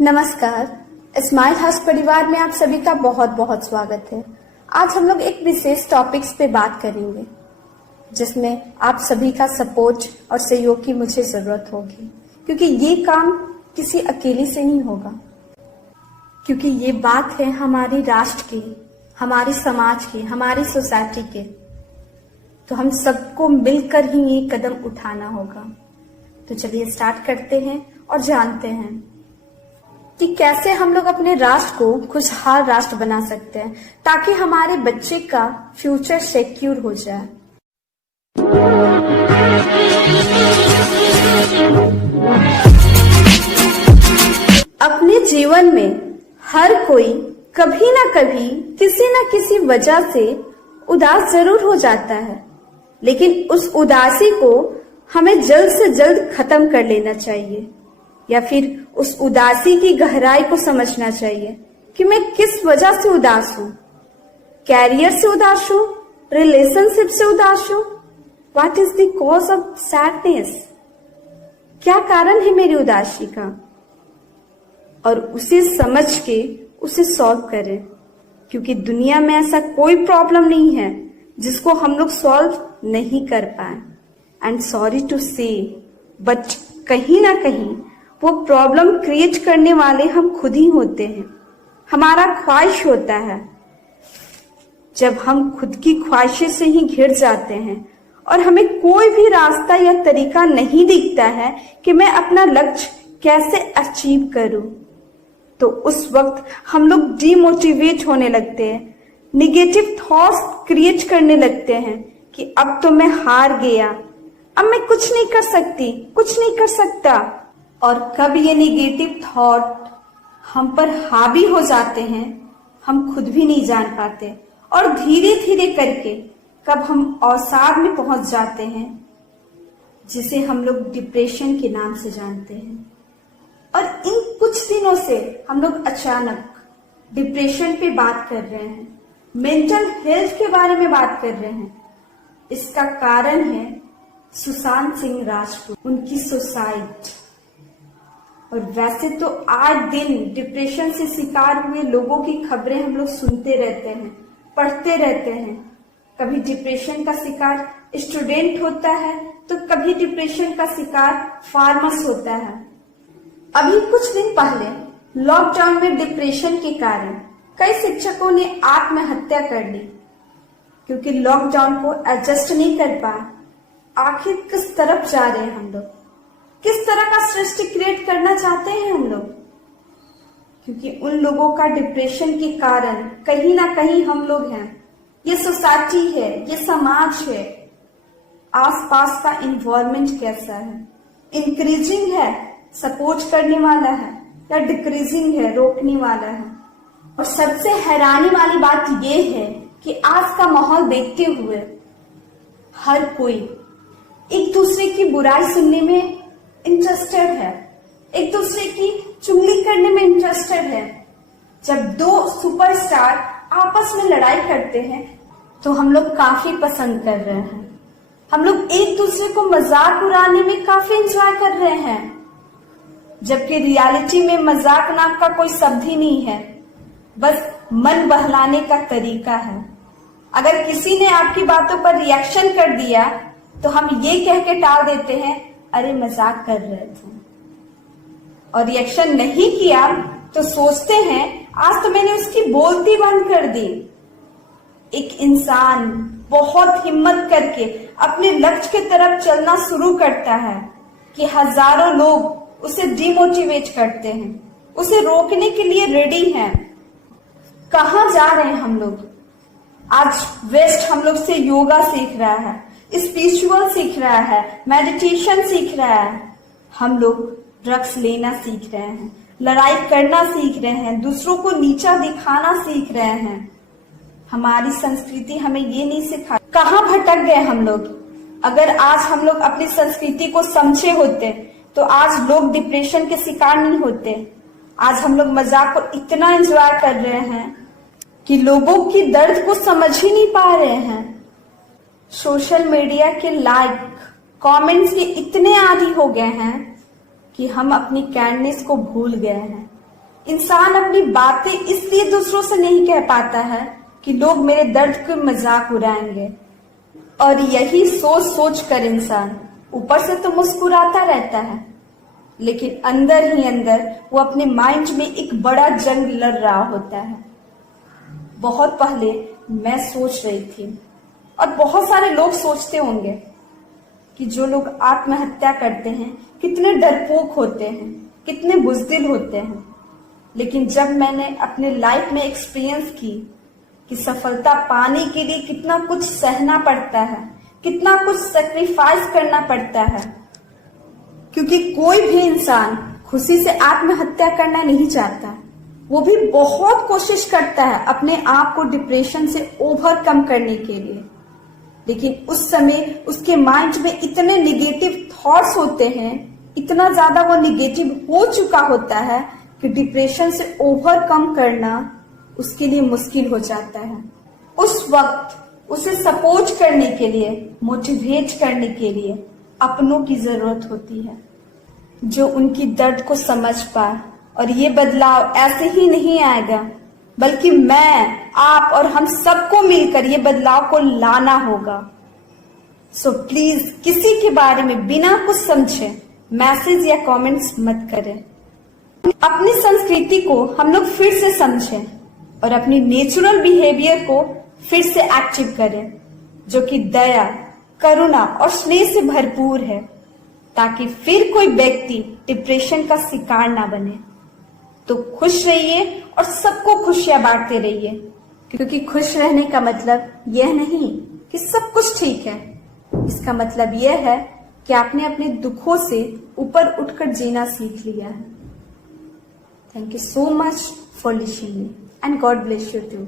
नमस्कार। Smile house परिवार में आप सभी का बहुत बहुत स्वागत है। आज हम लोग एक विशेष टॉपिक्स पे बात करेंगे जिसमें आप सभी का सपोर्ट और सहयोग की मुझे जरूरत होगी, क्योंकि ये काम किसी अकेले से नहीं होगा, क्योंकि ये बात है हमारी राष्ट्र की, हमारे समाज की, हमारी सोसाइटी के। तो हम सबको मिलकर ही ये कदम उठाना होगा। तो चलिए स्टार्ट करते हैं और जानते हैं कि कैसे हम लोग अपने राष्ट्र को खुशहाल राष्ट्र बना सकते हैं, ताकि हमारे बच्चे का फ्यूचर सिक्योर हो जाए। अपने जीवन में हर कोई कभी ना कभी किसी ना किसी वजह से उदास जरूर हो जाता है, लेकिन उस उदासी को हमें जल्द से जल्द खत्म कर लेना चाहिए, या फिर उस उदासी की गहराई को समझना चाहिए कि मैं किस वजह से उदास हूं। कैरियर से उदास हूं, रिलेशनशिप से उदास हूं, what is the cause of sadness, क्या कारण है मेरी उदासी का, और उसे समझ के उसे सॉल्व करें। क्योंकि दुनिया में ऐसा कोई प्रॉब्लम नहीं है जिसको हम लोग सॉल्व नहीं कर पाए। एंड सॉरी टू से, बट कहीं ना कहीं वो प्रॉब्लम क्रिएट करने वाले हम खुद ही होते हैं। हमारा ख्वाहिश होता है, जब हम खुद की ख्वाहिशें से ही घिर जाते हैं और हमें कोई भी रास्ता या तरीका नहीं दिखता है कि मैं अपना लक्ष्य कैसे अचीव करूं, तो उस वक्त हम लोग डिमोटिवेट होने लगते हैं, निगेटिव थॉट्स क्रिएट करने लगते हैं कि अब तो मैं हार गया, अब मैं कुछ नहीं कर सकती, कुछ नहीं कर सकता। और कब ये निगेटिव थॉट हम पर हावी हो जाते हैं हम खुद भी नहीं जान पाते, और धीरे धीरे करके कब हम अवसाद में पहुंच जाते हैं, जिसे हम लोग डिप्रेशन के नाम से जानते हैं। और इन कुछ दिनों से हम लोग अचानक डिप्रेशन पे बात कर रहे हैं, मेंटल हेल्थ के बारे में बात कर रहे हैं। इसका कारण है सुशांत सिंह राजपूत, उनकी सुसाइड। और वैसे तो 8 दिन डिप्रेशन से शिकार हुए लोगों की खबरें हम लोग सुनते रहते हैं, पढ़ते रहते हैं। कभी डिप्रेशन का शिकार स्टूडेंट होता है तो कभी डिप्रेशन का शिकार फार्मर्स होता है। अभी कुछ दिन पहले लॉकडाउन में डिप्रेशन के कारण कई शिक्षकों ने आत्महत्या कर ली, क्योंकि लॉकडाउन को एडजस्ट नहीं कर पाए। आखिर किस तरफ जा रहे हैं हम लोग, किस तरह का सृष्टि क्रिएट करना चाहते हैं हम लोग, क्योंकि उन लोगों का डिप्रेशन के कारण कहीं ना कहीं हम लोग हैं। ये सोसाइटी है, ये समाज है, आसपास का इन्वायरमेंट कैसा है, इंक्रीजिंग है, सपोर्ट करने वाला है, या डिक्रीजिंग है, रोकने वाला है। और सबसे हैरानी वाली बात ये है कि आज का माहौल देखते हुए हर कोई एक दूसरे की बुराई सुनने में इंटरेस्टेड है, एक दूसरे की चुगली करने में इंटरेस्टेड है। जब दो सुपरस्टार आपस में लड़ाई करते हैं तो हम लोग काफी पसंद कर रहे हैं, हम लोग एक दूसरे को मजाक उड़ाने में काफी एंजॉय कर रहे हैं, जबकि रियलिटी में मजाक नाम का कोई शब्द ही नहीं है, बस मन बहलाने का तरीका है। अगर किसी ने आपकी बातों पर रिएक्शन कर दिया तो हम ये कह के टाल देते हैं, अरे मजाक कर रहे थे, और रिएक्शन नहीं किया तो सोचते हैं आज तो मैंने उसकी बोलती बंद कर दी। एक इंसान बहुत हिम्मत करके अपने लक्ष्य की तरफ चलना शुरू करता है कि हजारों लोग उसे डिमोटिवेट करते हैं, उसे रोकने के लिए रेडी हैं। कहाँ जा रहे हैं हम लोग? आज वेस्ट हम लोग से योगा सीख रहा है, स्पिरिचुअल सीख रहा है, मेडिटेशन सीख रहा है। हम लोग ड्रग्स लेना सीख रहे हैं, लड़ाई करना सीख रहे हैं, दूसरों को नीचा दिखाना सीख रहे हैं। हमारी संस्कृति हमें ये नहीं सिखा। कहाँ भटक गए हम लोग? अगर आज हम लोग अपनी संस्कृति को समझे होते तो आज लोग डिप्रेशन के शिकार नहीं होते। आज हम लोग मजाक को इतना एंजॉय कर रहे हैं कि लोगों की दर्द को समझ ही नहीं पा रहे हैं। सोशल मीडिया के लाइक कमेंट्स के इतने आदी हो गए हैं कि हम अपनी काइंडनेस को भूल गए हैं। इंसान अपनी बातें इसलिए दूसरों से नहीं कह पाता है कि लोग मेरे दर्द के मजाक उड़ाएंगे, और यही सोच सोच कर इंसान ऊपर से तो मुस्कुराता रहता है, लेकिन अंदर ही अंदर वो अपने माइंड में एक बड़ा जंग लड़ रहा होता है। बहुत पहले मैं सोच रही थी, और बहुत सारे लोग सोचते होंगे, कि जो लोग आत्महत्या करते हैं कितने डरपोक होते हैं, कितने बुज़दिल होते हैं। लेकिन जब मैंने अपने लाइफ में एक्सपीरियंस की कि सफलता पाने के लिए कितना कुछ सहना पड़ता है, कितना कुछ सेक्रीफाइस करना पड़ता है, क्योंकि कोई भी इंसान खुशी से आत्महत्या करना नहीं चाहता। वो भी बहुत कोशिश करता है अपने आप को डिप्रेशन से ओवरकम करने के लिए, लेकिन उस समय उसके माइंड में इतने निगेटिव थॉट्स होते हैं, इतना ज्यादा वो निगेटिव हो चुका होता है कि डिप्रेशन से ओवरकम करना उसके लिए मुश्किल हो जाता है। उस वक्त उसे सपोर्ट करने के लिए, मोटिवेट करने के लिए अपनों की जरूरत होती है, जो उनकी दर्द को समझ पाए। और ये बदलाव ऐसे ही नहीं आएगा, बल्कि मैं, आप और हम सबको मिलकर ये बदलाव को लाना होगा। सो प्लीज किसी के बारे में बिना कुछ समझे मैसेज या कमेंट्स मत करें। अपनी संस्कृति को हम लोग फिर से समझें और अपनी नेचुरल बिहेवियर को फिर से एक्टिव करें, जो कि दया, करुणा और स्नेह से भरपूर है, ताकि फिर कोई व्यक्ति डिप्रेशन का शिकार ना बने। तो खुश रहिए और सबको खुशियां बांटते रहिए, क्योंकि खुश रहने का मतलब यह नहीं कि सब कुछ ठीक है। इसका मतलब यह है कि आपने अपने दुखों से ऊपर उठकर जीना सीख लिया है। Thank you so much for listening and God bless you too.